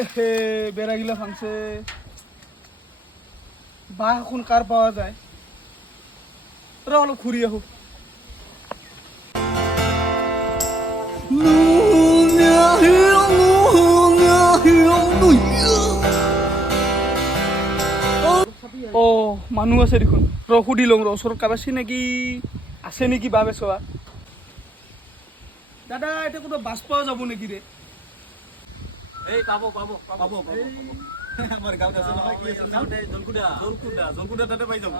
এহে বেড়াগিলা ভাঙছে বাহ এখন কাৰ পাওয়া যায় ৰ অলপ ঘুৰি আহো ও মানুহ আছে দেখোন ৰ সুধি লওঁ ৰ ওচৰত কাৰোবাৰ চিনাকি আছে নেকি বা বেচোৱা দাদা এতিয়া কোনো বাছ পোৱা যাব নেকি ৰে এই পাব আমাৰ গাঁৱত আছে নহয় কি আছে গাঁৱতে জলকুদা তাতে পাই যাব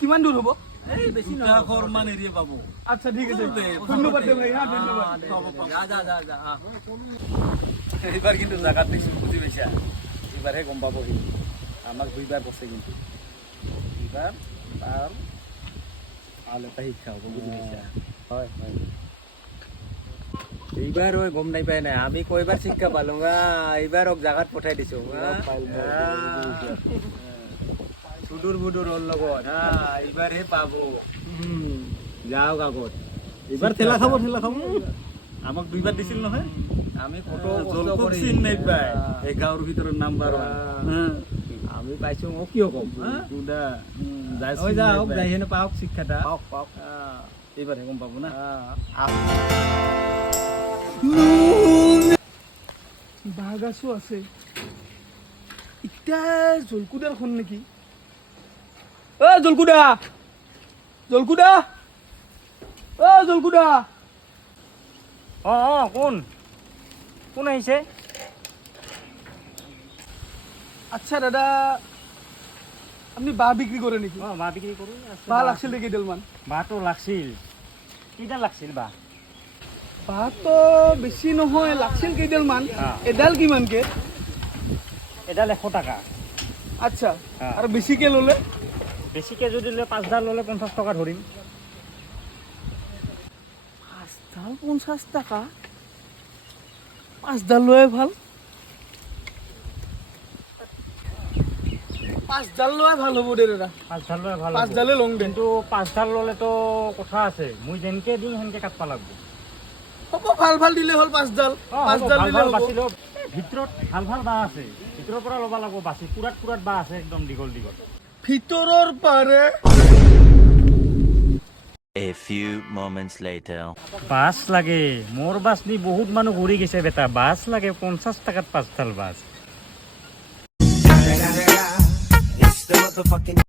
কিমান দূৰ হ'ব এই বেছি নহয় ঘৰমান এৰিয়া পাব আচ্ছা ঠিক আছে ধন্যবাদ দে ভাই হা ধন্যবাদ যা এইবাৰ কিন্তু জাগাত দেখি বুজি পাইছা এইবাৰহে গম পাব কিন্তু আমাক দুইবাৰ কৈছে কিন্তু এইবাৰ তাৰ ভাল এটা শিক্ষা হ'ব বুজি পাইছা হয় এইবাৰ গম নাই পাই নাই আমি কয়বাৰ শিক্ষা পালো এইবাৰ জাগাত পঠাই দিছো সুদূৰ বুদূৰ হ'ল লগত এইবাৰহে পাব যাওক আগত এইবাৰ ঠেলা খাব আমাক দুইবাৰ দিছিল নহয় আমি ফটো চিন নাই পাই এই গাঁৱৰ ভিতৰত নাম্বাৰ আমি পাইছো মোক কিয় কম যাওক যাই হেনে পাওক শিক্ষাটা পাওক এইবাৰহে গম পাব না বাঁহগাছো আছে এতিয়া জলকুদাৰ খন নেকি অ জলকুদা কোন আহিছে আচ্ছা দাদা আপনি বাঁহ বিক্রি করে নেকি বাঁহ বিক্রি কৰোঁ বাঁহ লাগছিল নেকি কেইডালমান বাঁহটো লাগছিল কেইডাল লাগছিল বাঁহটো বেছি নহয় লাগছিল কেইডালমান হ্যাঁ। এডাল কিমানকে এডাল 100 টাকা আচ্ছা হ্যাঁ। আৰু বেছিকে ল'লে বেছিকৈ যদি লৈ 5ডাল ল'লে 50 টকা ধৰিম 5ডাল 50 টাকা 5ডাল লোৱাই ভাল 5ডাল লোৱাই ভাল হ'ব দে দাদা 5ডাল লৈ ভাল 5ডালে লওঁ দে কিন্তু 5ডাল ল'লেতো কথা আছে মই যেনকৈ দিম সেনকৈ কাটবা লাগব হ'ব ভাল দিলে হ'ল 5ডাল দিলে হ'ব ভিতৰত ভাল বাঁহ আছে ভিতৰৰ পৰা ল'ব লাগিব বাছি পুৰাত বাঁহ আছে একদম দীঘল ভিতৰৰ পাৰে A few moments later. Bus লাগে মোৰ বাছ নি বহুত মানুহ ঘূৰি গৈছে বেটা বাছ লাগে 50 টাকাত 5ডাল বাছ